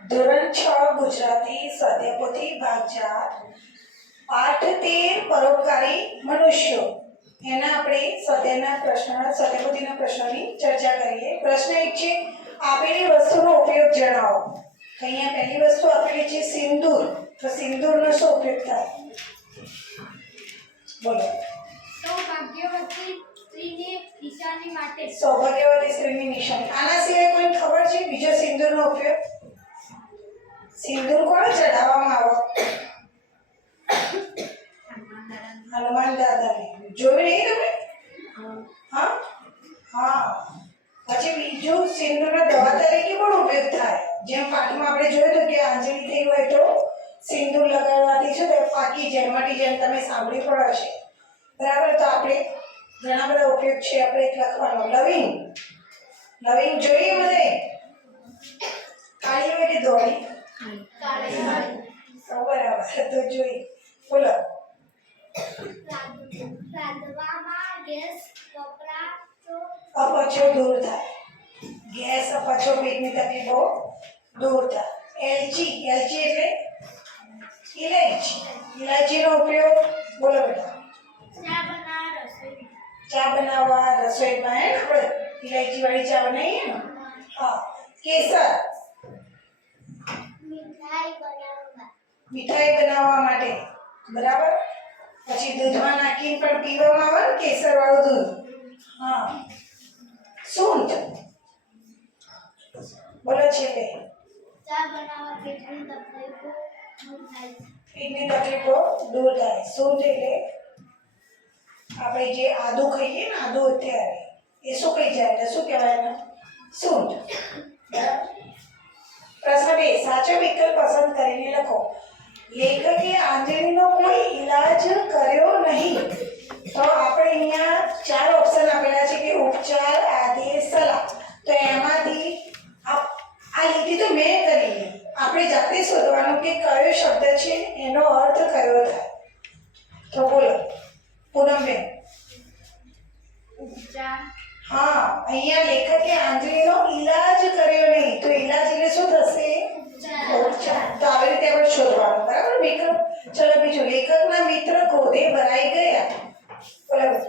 ધોરણ 6 ગુજરાતી સ્વાધ્યાયપોથી ભાગ 4 પાઠ 13 પરોપકારી મનુષ્યો એના આપણે સ્વાધ્યાયપોથીના પ્રશ્નોની ચર્ચા કરીએ. પ્રશ્ન 1 છે આપેલી વસ્તુનો ઉપયોગ જણાવો. અહીંયા પહેલી વસ્તુ આપેલી છે સિંદૂર. તો સિંદૂરનો શું ઉપયોગ થાય? બોલો. સૌભાગ્યવતી સ્ત્રીની નિશાની માટે. સૌભાગ્યવતી સ્ત્રીની નિશાની. આના સિવાય કોઈ ખબર છે બીજો સિંદૂરનો ઉપયોગ? સિંદૂર કોને ચડાવવામાં આવે? હનુમાન દાદાને. જોયું નહીં તમે? હા હા. પછી બીજું સિંદૂરનો દવા તરીકે પણ ઉપયોગ થાય. જેમ પાઠમાં આપણે જોયું હતું કે આંજળી થઈ હોય તો સિંદૂર લગાવવાથી શું થાય? પાકી જાય, મટી જાય. તમે સાંભળી પણ હશે. બરાબર. તો આપણે ઘણા બધા ઉપયોગ છે. આપણે એક લખવાનો લવિંગ. લવિંગ જોઈએ બધે? કાળી હોય કે ધોળી? બરાબર. તો જોઈ બોલો. રાંધવામાં ગેસ વપરાતો અપચો દૂર થાય. ગેસ, અપચો, પેટની તકલીફો દૂર થાય. એલચી. એલચી એટલે ઇલાયચી. ઇલાયચીનો ઉપયોગ બોલો બેટા. ચા બનાવવા રસોઈમાં હે ને આપણે ઇલાયચી વાળી ચા બનાવીએ ને. હા. કેસર. મીઠાઈ બનાવવા માટે. બરાબર. પછી દૂધમાં નાખીને પણ પીવામાં આવે ને કેસર વાળું દૂધ. હા. સૂંઠ. બોલો છે બે. ચા બનાવવા પેટની તકલીફો દૂર થાય છે. પેટની તકલીફો દૂર થાય. સૂંઠ એટલે આપણે જે આદુ ખાઈએ ને, આદુ અત્યારે એ સુકાઈ જાય એટલે શું કહેવાય એને? સૂંઠ. બરાબર. પ્રશ્ન 2 સાચો વિકલ્પ પસંદ કરીને લખો. લેખકે આંજળીનો કોઈ ઈલાજ કર્યો નહીં. તો આપણે અહીંયા 4 ઓપ્શન આપેલા છે કે ઉપચાર, આદેશ, સલાહ. તો એમાંથી આ લીટી તો મેં કરી. આપણે જાતે શોધવાનું કે કયો શબ્દ છે એનો અર્થ કયો થાય. તો બોલો પૂનમબેન. ઉપચાર. હા. અહીંયા લેખકે આંજળીનો ઈલાજ કર્યો નહીં. તો ઈલાજ એટલે શું થશે? ઉપચાર. તો આવી રીતે આપણે શોધવાનું. બરાબર વિકલ્પ. ચલો બીજું. લેખકના મિત્ર ક્રોધે ભરાઈ ગયા. બરાબર.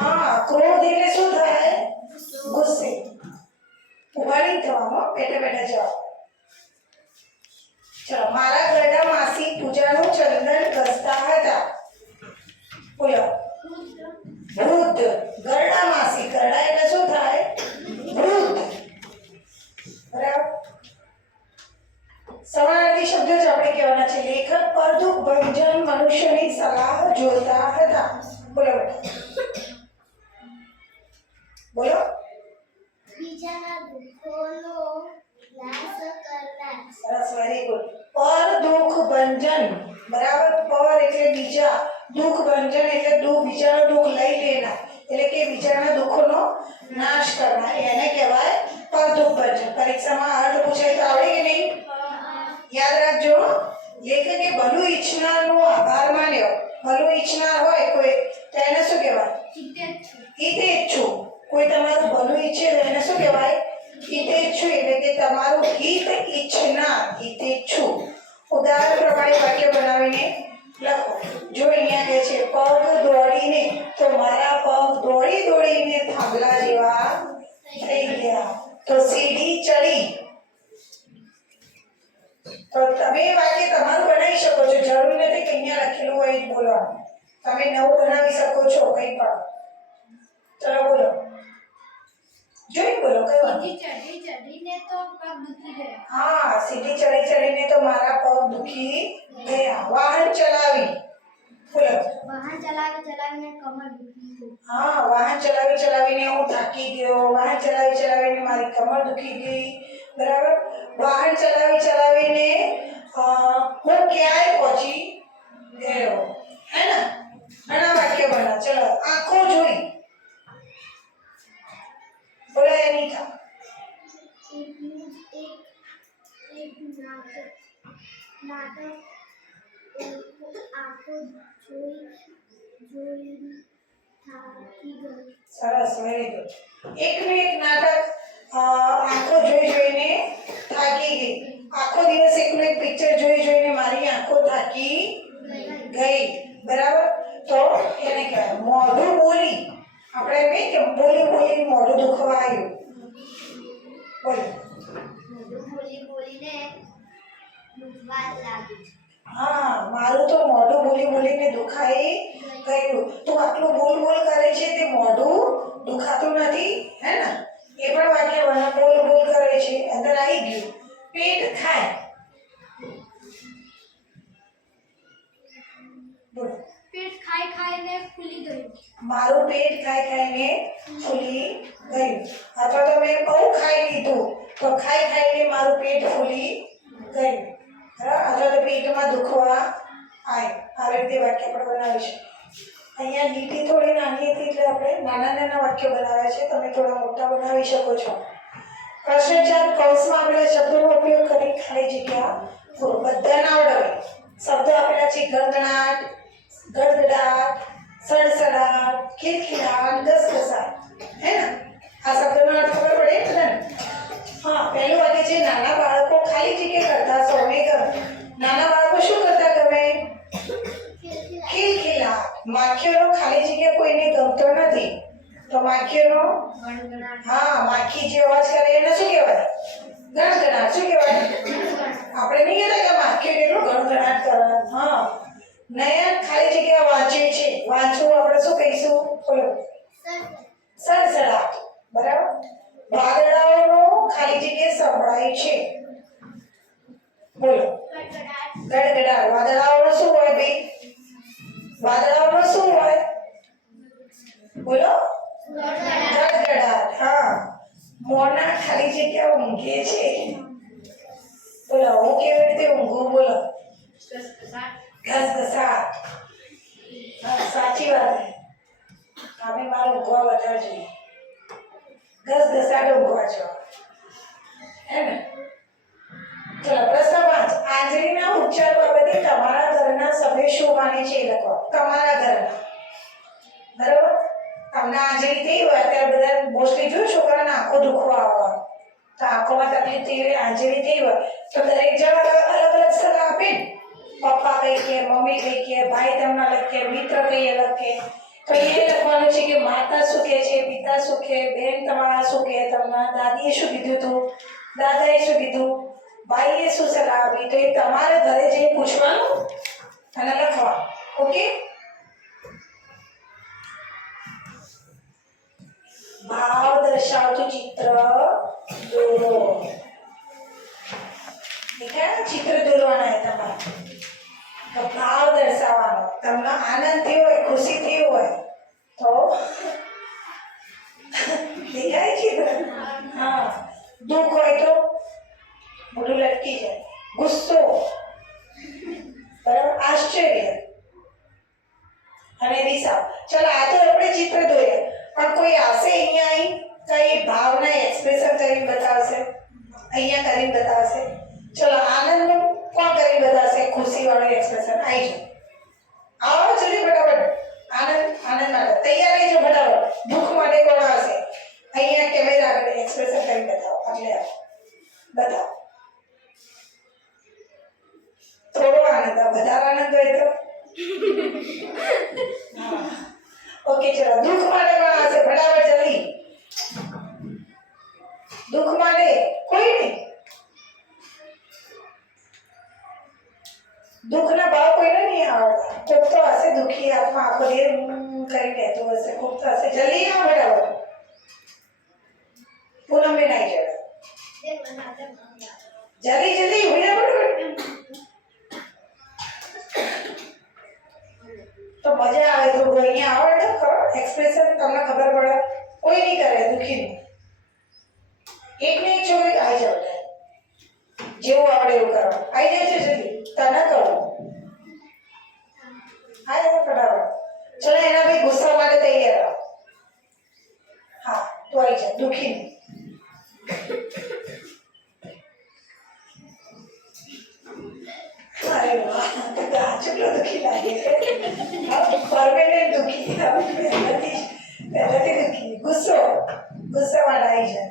હા. ક્રોધ એટલે શું થાય? ગુસ્સે. ઉભાડી થવાનો. બેઠા બેઠા જવાબ. ચલો. મારા ઘરડા માસી પૂજાનું ચંદન ઘસતા હતા. બોલો. વૃદ્ધ. ઘરડા માસી. ઘરડા એટલે શું થાય? વૃદ્ધ. બરાબર. સમાનાર્થી શબ્દો જ આપણે કહેવાના છે. લેખક પરદુખ ભંજન મનુષ્યની સલાહ જોતા હતા. બોલો બેટા. બોલો. બીજાના દુઃખોનો નાશ કરનાર. સરસ. Very good. પરદુખ ભંજન. બરાબર. પર એટલે બીજા, દુઃખ ભંજન એટલે બીજાનો દુઃખ લઈ લેનાર, એટલે કે બીજાના દુઃખોનો નાશ કરનાર. એને કહેવાય પરદુખ ભંજન. પરીક્ષામાં અર્થ પૂછાય તો આવડે કે નહીં? યાદ રાખજો. લેખકે ભલું ઈચ્છનારનો આભાર માન્યો. ભલું ઈચ્છનાર હોય કોઈ તો એને શું કહેવાય? હિતેચ્છુ. કોઈ તમારું ભલું ઈચ્છે તો એને શું કહેવાય? હિતેચ્છુ. એટલે કે તમારું હિત ઈચ્છનાર. હિતેચ્છુ. ઉદાહરણ પ્રમાણે વાક્ય બનાવીને લખો. જો અહીંયા કહે છે પગ દોડીને, તો મારા પગ દોડી દોડીને થાંભલા જેવા થઈ ગયા. તો સીડી ચડી. તો તમે વાક્ય તમારું બનાવી શકો છો. જરૂર નથી કે અહીંયા લખેલું હોય એ બોલવાનું. તમે નવું બનાવી શકો છો કંઈ પણ. ચલો બોલો. જોઈ બોલો. કયો? ચડીને તો પગ દુખી ગયા. હા. સીડી ચડી ચડીને તો મારા પગ દુખી ગયા. વાહન ચલાવી. બોલો. વાહન ચલાવીને કમર દુખી ગઈ. હા. વાહન ચલાવી ચલાવીને હું થાકી ગયો. વાહન ચલાવી ચલાવીને મારી કમર દુખી ગઈ. બરાબર. વાહન ચલાવી ચલાવીને હું ક્યાંય પહોંચી ગયો. હે ને? ઘણા વાક્ય બના. ચલો. આંખો જોઈ. બોલો એનિકા. એક નાટક આંખો જોઈ થાકી ગઈ. સરસ. Very good. એકનું એક નાટક આંખો જોઈ જોઈને થાકી ગઈ. વાત લાગી હા, મારું તો મોઢું બોલી બોલીને દુખાઈ ગયું. તું આટલું બોલ બોલ કરે છે તે મોઢું દુખાતું નથી, હે ને? એ પણ વાક્ય બને, બોલ બોલ કરે છે, અંદર આવી ગયું. પેટ ખાય. બોલો. પેટ ખાઈ ખાઈને ફૂલી ગયું મારું પેટ ખાઈ ખાઈને ફૂલી ગયું. અથવા તો મેં બહુ ખાઈ લીધું તો ખાઈ ખાઈને મારું પેટ ફૂલી ગયું. અથવા તો પેટમાં દુખવા આવ્યું. આવી રીતે વાક્ય આપણે બનાવીશું. અહીંયા લીટી થોડી નાની હતી એટલે આપણે નાના નાના વાક્યો બનાવ્યા છે. તમે થોડા મોટા બનાવી શકો છો. પ્રશ્ન 4 કૌંસમાં આપેલા શબ્દોનો ઉપયોગ કરી ખાલી જગ્યા પૂરો. બધાને આવડે. શબ્દો આપેલા છે ગણગણાટ, ગડગડાટ, સડસડાટ, ખિલખિલાટ, ગસગસાટ. હે ને? આ શબ્દોનો અર્થ ખબર પડે ને? હા, પહેલું વાક્ય છે નાના બાળકો ખાલી જગ્યા કરતા સૌને ગમે. નાના બાળકો શું કરતા ગમે? ખિલખિલાટ. માખીઓનો ખાલી જગ્યા કોઈને ગમતો નથી. તો માખીઓનો હા, માખી જે અવાજ કરે એને શું કહેવાય? ગણગણાટ. શું કહેવાય? આપણે નહીં કહેતા કે માખીઓ કેટલું ગણગણાટ કરે. હા, નયન ખાલી જગ્યા વાંચે છે. વાંચવું આપણે શું કહીશું? બોલો. સડસડાટ. બરાબર. વાદળાઓનો ખાલી જગ્યા સંભળાય છે. બોલો. ગડગડાટ. વાદળાઓનો શું હોય ભાઈ? વાદળાઓનો શું હોય? બોલો. ગડગડાટ. હા, મોરના ખાલી જગ્યા ઊંઘે છે. બોલો, હું કેવી રીતે ઊંઘું? બોલો. ઘસઘસાટ. હા, સાચી વાત છે. અમે મારું ઊંઘવા વધારે જોઈએ. ઘસઘસાટ ઊંઘવા છો, હે ને? ચલો, પ્રશ્ન 5. આંજળીના ઉચ્ચાર બાબતે તમારા ઘરના સભ્યો શું માને છે એ લખો. તમારા ઘરના. બરાબર? તમને આંજળી થઈ હોય ત્યારે બધા મોસ્ટલી જોયું છોકરાને આંખો દુખવા આવે તો આંખોમાં તકલીફ થઈ હોય, આંજળી થઈ હોય તો દરેક જણ અલગ અલગ સલાહ આપે ને. પપ્પા કઈ કે, મમ્મી કઈ કે, ભાઈ તમને અલગ કે, મિત્ર કઈ અલગ કે. તો એ લખવાનું છે કે માતા શું કહે છે, પિતા શું કહે, બેન તમારા શું કહે, તમારા દાદીએ શું કીધું હતું, દાદાએ શું કીધું, ભાઈએ શું સલાહ આપી. તો એ તમારે ઘરે જઈને પૂછવાનું અને લખવાનું. ઓકે? ભાવ દર્શાવતું ચિત્ર દોરો. દેખાય? ચિત્ર દોરવાના તમારે. તો ભાવ દર્શાવવાનો. તમને આનંદ થયો હોય, ખુશી થઈ હોય તો દેખાય ચિત્ર. હા, દુઃખ હોય તો મોઢું લટકી જાય. ગુસ્સો, બરાબર, આશ્ચર્ય અને દિશા. ચલો, આ તો આપણે ચિત્ર દોર્યા. પણ કોઈ આવશે અહીંયા કઈ ભાવના એક્સપ્રેશન કરીને બતાવશે, અહીંયા કરીને બતાવશે. ચલો, આનંદનું કોણ કરીને બતાવશે? ખુશી વાળું એક્સપ્રેશન આવી જાય. આવો જલ્દી ફટાફટ. આનંદ માટે તૈયાર રહેજો ફટાફટ. દુઃખ માટે કોણ આવશે? અહીંયા કેમેરા આગળ એક્સપ્રેશન કરીને બતાવો. એટલે બતાવો. થોડો આનંદ, વધારે આનંદ હોય તો ઓકે. ચલો, દુઃખ માટે કોણ આવશે? ફટાફટ જલ્દી. દુઃખ માટે કોઈ નહીં. દુઃખના ભાવ કોઈને નહીં આવડતા. કોક તો હશે દુઃખી આત્મા આખો દે કરી કહેતો હશે. કોક તો હશે. જલ્દી આવો ફટાફટ. પૂનમબેન આવી જાવ. જલ્દી જલ્દી ઉભી રહો ફટાફટ. તો મજા આવે થોડું. અહીંયા આવડે તો ખરો એક્સપ્રેશન તમને ખબર પડે. કોઈ નહીં કરે દુઃખીનું. એક ને એક છોકરી આવી જાવ. જેવું આવડે એવું કરો. આવી જાય છે જલ્દી. તને કરો. હા, એને ફટાફટ. ચલો, એના ભાઈ ગુસ્સા માટે તૈયાર રહો. હા, તો આવી જાય દુઃખીનું. અરે વાહ, કેટલો દુઃખી લાગે છે. પરમેનન્ટ દુઃખી. પહેલાથી દુઃખી. ગુસ્સા માટે આવી જાય.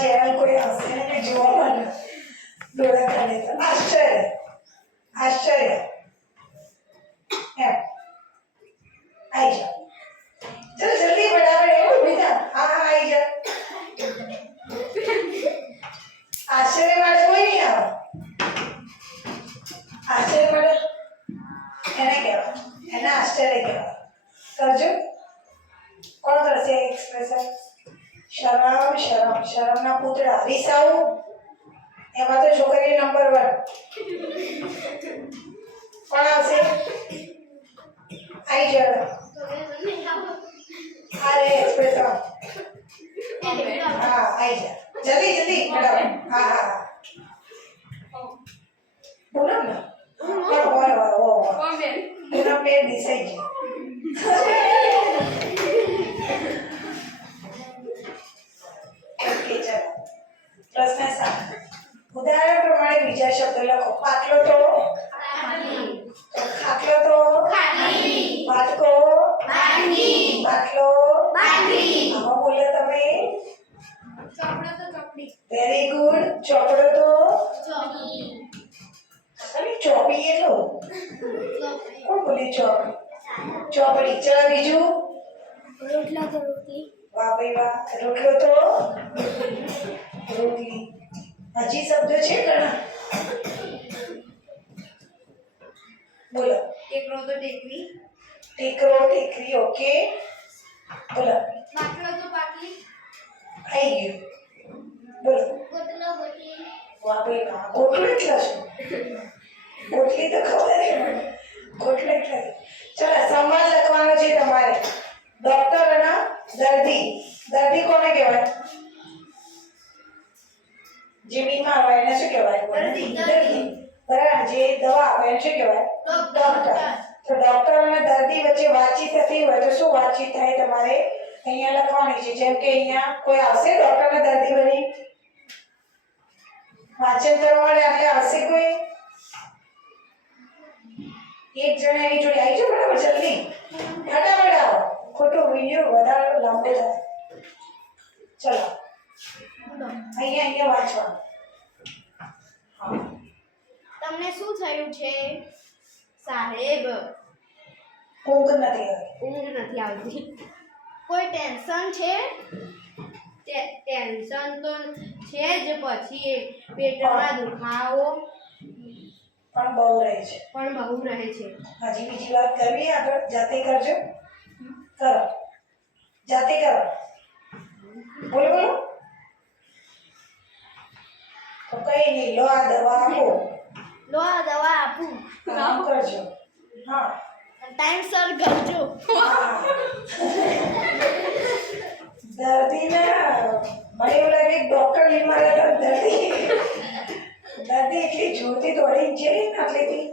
ચેનલ કોઈ હશે ને જોવા માટે ડોળા કરે તો આશ્ચર્ય એમ. એને કહેવાય, એને આશ્ચર્ય કહેવાય. કરજો. કોણ કરશે એક્સપ્રેશન? શરમ શરમ શરમના પૂતળા. રીસાવું એમાં તો છોકરી નંબર 1. કોણ આવશે? આઈ જરા. અરે એક્સપ્રેશન. હા આઈ જા. જલ્દી જલ્દી ફટાફટ. હા હા પૂનમ ને પૂનમ બેન દિસાઈ ગઈ. ઓકે ચાલો. પ્રશ્ન 7. ઉદાહરણ પ્રમાણે બીજા શબ્દો લખો. પાટલો તો ખાટલો તો બાટકો બાટલો આમાં બોલ્યા તમે. Very good. ચોપડો તો ચોપડી એટલું કોણ બોલી? ચોપડી ચોપડી. ચલો બીજું. રોટલા તો રોટલી. વાહ ભાઈ વાહ. રોટલો તો રોટલી. હજી શબ્દો છે ઘણા. બોલો. ટેકરો તો ટેકરી. ટેકરો ટેકરી. ઓકે બોલો. બાટલો તો બાટલી. આવી ગયું. બોલો. ગોટલો ગોટલી. વાહ ભાઈ વાહ. ગોટલો એટલા શું? ગોટલી તો ખબર છે મને. ગોટલો એટલા છે. ચલો સમાસ લખવાનો છે તમારે. ડોક્ટર અને દર્દી. દર્દી કોને કહેવાય? જે બીમાર હોય એને શું કહેવાય? દર્દી. બરાબર. જે દવા આપે એને શું કહેવાય? ડોક્ટર. તો ડોક્ટર અને દર્દી વચ્ચે વાતચીત થતી હોય તો શું વાતચીત થાય તમારે અહીંયા લખવાની છે. જેમ કે અહીંયા કોઈ આવશે ડોક્ટર અને દર્દી બની વાંચન કરવા માટે આપણે આવશે કોઈ? એક જણ એની જોડે આવી જાઓ બરાબર. જલ્દી ફટાફટ આવો. ખોટો વિડીયો વધારે લાંબો થાય. ચલો અહીંયા વાંચવાનું. હા. તમને શું થયું છે સાહેબ? ઊંઘ નથી આવતી. ઊંઘ નથી આવતી. કોઈ ટેન્શન છે? ટેન્શન તો છે જ. પછી પેટમાં દુખાવો પણ બહુ રહે છે. પણ બહુ રહે છે. હજી બીજી વાત કરવી આગળ? જાતે કરજો. કરો જાતે કરો. બોલો બોલો. તો કઈ નહીં. લો આ દવા આપો. લો આ દવા આપું. આમ કરજો. હા ટાઈમસર કરજો. દર્દીને મને એવું લાગે ડોક્ટર બીમાર હતા. દર્દી એટલી જોરથી દોડી છે ને આટલેથી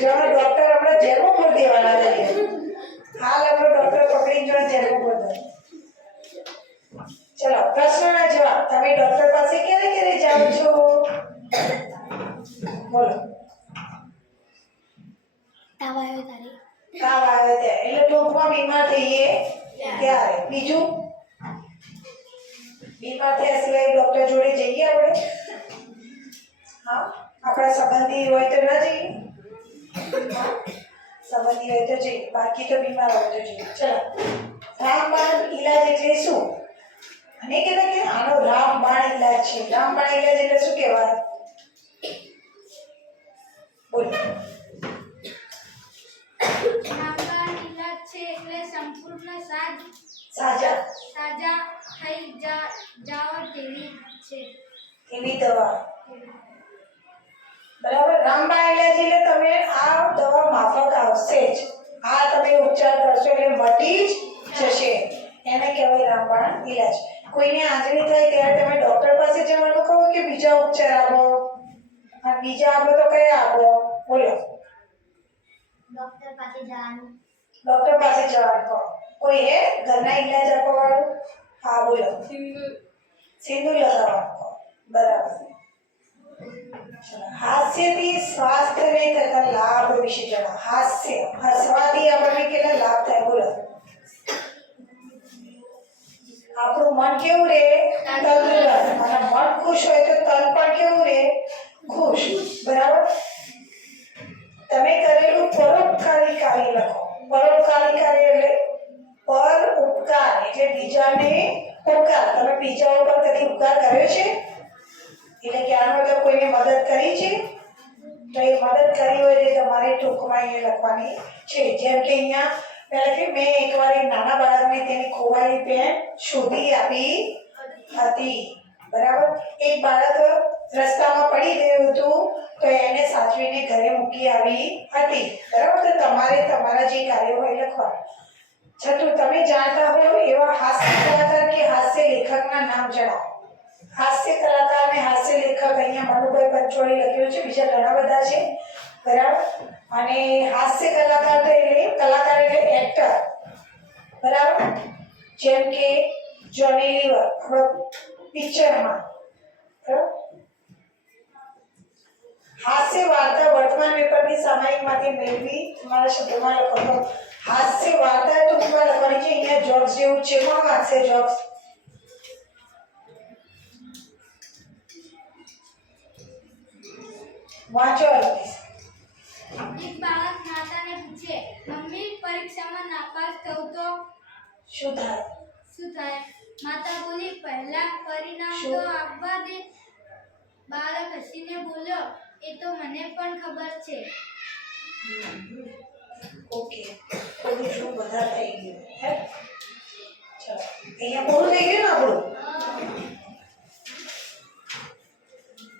જેમાં ડોક્ટર આપણે જેલમાં પૂરી દેવાના છે. હાલ આપણો ડોક્ટર પકડી જો જેલમાં પૂરી દે. ચલો પ્રશ્નના જવાબ. તમે ડોક્ટર પાસે ક્યારે ક્યારે જાઓ છો? બોલો. તાવ આવ્યો તારે. તાવ આવે ત્યારે. એટલે ટૂંકમાં બીમાર થઈએ ત્યારે. બીજું બીમાર થયા સિવાય ડોક્ટર જોડે જઈએ આપણે? હા આપણા સંબંધી હોય તો ના જઈએ? સંબંધી હોય તો જઈએ. બાકી તો બીમાર હોય તો જઈએ. ચલો. રામબાણ ઈલાજ એટલે શું? અને કહેતા કે આનો રામબાણ ઈલાજ છે. રામબાણ ઈલાજ એટલે શું કહેવાય? બોલો. રામબાણ ઈલાજ છે એટલે સંપૂર્ણ સાજા થઈ જાવ તેવી છે. એવી દવા. બરાબર. રામબાણ ઈલાજ એટલે તમે આ દવા માફક આવશે જ. આ તમે ઉપચાર કરશો એટલે મટી જ જશે. એને કહેવાય રામબાણ ઈલાજ. કોઈને આંજણી થાય ત્યારે તમે ડોક્ટર પાસે જવાનું કહો કે બીજા ઉપચાર આપો? અને બીજા આપો તો કયા આપો? બોલો. ડોક્ટર પાસે જવાનું. ડોક્ટર પાસે જવાનું કહો. કોઈ હે ઘરના ઈલાજ આપવાનું? હા બોલો. સિંદૂર લગાવવાનું કહો. બરાબર. હાસ્યથી સ્વાસ્થ્યને થતા લાભ વિશે જણાવો. હાસ્ય હસવાથી આપણને કેટલા લાભ થાય? બોલો. આપણું મન કેવું રહે? તંદુરસ્ત. અને મન ખુશ હોય તો તન પણ કેવું રહે? ખુશ. બરાબર. તમે કરેલું પરોપકારી કાર્ય લખો. પરોપકારી કાર્ય એટલે પર ઉપકાર એટલે બીજાને ઉપકાર. તમે બીજા ઉપર કદી ઉપકાર કર્યો છે? એટલે કે આનો મતલબ કોઈને મદદ કરી છે? તો એ મદદ કરી હોય તે તમારે ટૂંકમાં અહીંયા લખવાની છે. જેમ કે અહીંયા પહેલા કે મેં એકવાર એક નાના બાળકને તેની ખોવાયેલી પેન શોધી આપી હતી. બરાબર. એક બાળક રસ્તામાં પડી ગયું હતું તો એને સાચવીને ઘરે મૂકી આવી હતી. બરાબર. તો તમારે તમારા જે કાર્યો હોય લખવા. છઠ્ઠું, તમે જાણતા હો એવા હાસ્ય કલાકાર કે હાસ્ય લેખકના નામ જણાવો. હાસ્ય કલાકાર અને હાસ્ય લેખક અહીંયા મનુભાઈ પંચોળી લખ્યું છે, બીજા ઘણા બધા છે. બરાબર. અને હાસ્ય કલાકાર તો એટલે કલાકાર એટલે એક્ટર. બરાબર. જેમ કે જોની લીવર પિક્ચરમાં. બરાબર. હાસ્ય વાર્તા વર્તમાન પેપરની સામાયિકમાંથી મેળવી તમારા શબ્દોમાં લખો. હાસ્ય વાર્તા ટૂંકમાં લખવાની છે. અહીંયા જોક્સ જેવું છે. કોણ વાંચશે જોક્સ? વાંચો અલ્પેશ. એક બાળક માતાને પૂછે, મમ્મી પરીક્ષામાં નાપાસ થઉં તો શું થાય? શું થાય? માતા બોલી, પહેલા પરિણામ શું? તો આવવા દે. બાળક હસીને બોલ્યો, એ તો મને પણ ખબર છે. ઓકે. થોડું શું બધા થઈ ગયું હે? ચલો અહીંયા પૂરું થઈ ગયું ને આપણું.